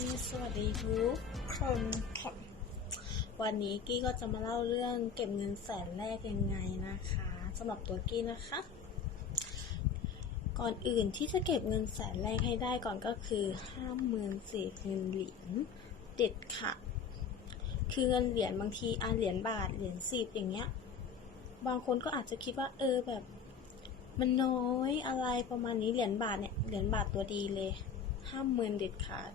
สวัสดีทุกคนค่ะวันนี้กี้ก็จะมาเล่าเรื่องเก็บเงินแสนแรกยังไงนะคะสำหรับตัวกี้นะคะ ก่อนอื่นที่จะเก็บเงินแสนแรกให้ได้ก่อนก็คือห้ามเมือนเศษเงินเหรียญเด็ดค่ะ คือเงินเหรียญบางทีอ่าเหรียญบาทเหรียญสิบอย่างเงี้ย บางคนก็อาจจะคิดว่า เออแบบ มันน้อยอะไรประมาณนี้เหรียญบาทเนี่ยเหรียญบาทตัวดีเลยห้ามเมินเด็ดขาด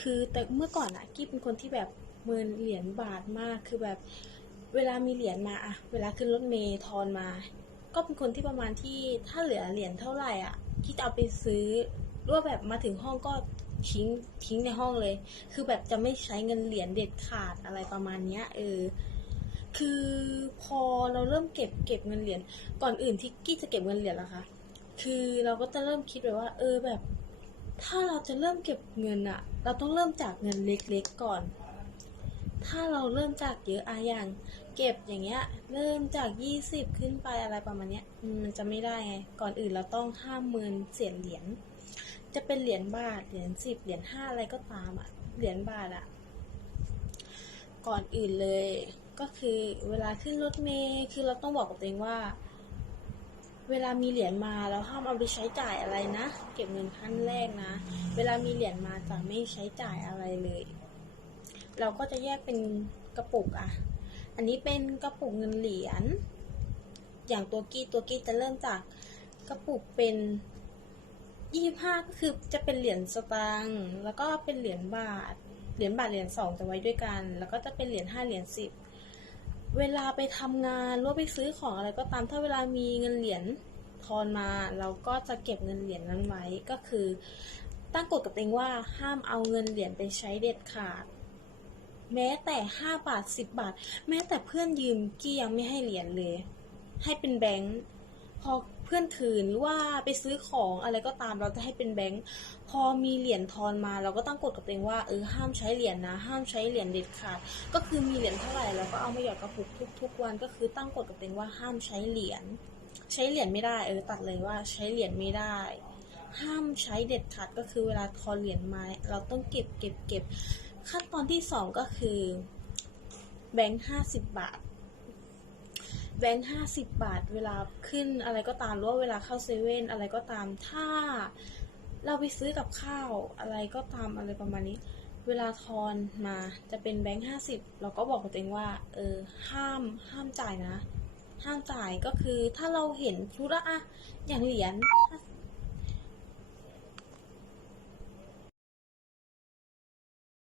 คือแต่เมื่อก่อนอะกี้เป็นคนที่แบบเมินเหรียญบาทมาก คือแบบเวลามีเหรียญมาอะเวลาขึ้นรถเมย์ทอนมา ก็เป็นคนที่ประมาณที่ถ้าเหลือเหรียญเท่าไหร่อะที่จะเอาไปซื้อหรือว่าแบบมาถึงห้องก็ทิ้งทิ้งในห้องเลย คือแบบจะไม่ใช้เงินเหรียญเด็ดขาดอะไรประมาณเนี้ยเออ คือพอเราเริ่มเก็บเก็บเงินเหรียญก่อนอื่นที่กี้จะเก็บเงินเหรียญละคะ คือเราก็จะเริ่มคิดไปว่า เออแบบ ถ้าเราจะเริ่มเก็บเงินอะเราต้องเริ่มจากเงินเล็กๆก่อน ถ้าเราเริ่มจากเยอะอะอย่าง เก็บอย่างเงี้ย เริ่มจากยี่สิบขึ้นไปอะไรประมาณเนี้ยมันจะไม่ได้ไง ก่อนอื่นเราต้องห้าหมเมินเสียเหรียญ จะเป็นเหรียญบาท เหรียญสิบเหรียญห้าอะไรก็ตามอะเหรียญบาทอะก่อนอื่นเลยก็คือเวลาขึ้นรถเมล์คือเราต้องบอกกับตัวเองว่า เวลามีเหรียญมาเราห้ามเอาไปใช้จ่ายอะไรนะ เก็บเงินขั้นแรกนะ เวลามีเหรียญมาจะไม่ใช้จ่ายอะไรเลย เราก็จะแยกเป็นกระปุกอะอันนี้เป็นกระปุกเงินเหรียญ อย่างตัวกี้ตัวกี้จะเริ่มจากกระปุกเป็นยี่ห้าก็คือจะเป็นเหรียญสตางค์แล้วก็เป็นเหรียญบาท เหรียญบาทเหรียญสองจะไว้ด้วยกัน แล้วก็จะเป็นเหรียญห้าเหรียญสิบ เวลาไปทำงานหรือไปซื้อของอะไรก็ตามถ้าเวลามีเงินเหรียญทอนมา เราก็จะเก็บเงินเหรียญนั้นไว้ก็คือ ตั้งกฎกับตัวเองว่าห้ามเอาเงินเหรียญไปใช้เด็ดขาด แม้แต่ห้าบาทสิบบาท แม้แต่เพื่อนยืมกี้ยังไม่ให้เหรียญเลย ให้เป็นแบงค์พอ เพื่อนถือว่าไปซื้อของอะไรก็ตามเราจะให้เป็นแบงค์พอมีเหรียญทอนมา เราก็ตั้งกฎกับตัวเองว่าเออห้ามใช้เหรียญนะ ห้ามใช้เหรียญเด็ดขาด ก็คือมีเหรียญเท่าไหร่เราก็เอามาหยอดกระปุกทุก ๆ วัน ก็คือตั้งกฎกับตัวเองว่าห้ามใช้เหรียญใช้เหรียญไม่ได้เออตัดเลยว่าใช้เหรียญไม่ได้ ห้ามใช้เด็ดขาดก็คือเวลาทอนเหรียญมาเราต้องเก็บเก็บเก็บขั้นตอนที่สองก็คือแบงค์ห้าสิบบาท แบงค์ห้าสิบบาทเวลาขึ้นอะไรก็ตามหรือว่าเวลาเข้าเซเว่นอะไรก็ตามถ้า เราไปซื้อกับข้าวอะไรก็ตามอะไรประมาณนี้ เวลาทอนมาจะเป็นแบงค์ห้าสิบเราก็บอกกับตัวเองว่า เออ ห้ามห้ามจ่ายนะ ห้ามจ่ายก็คือถ้าเราเห็นชุดละอะอย่างเหรียญ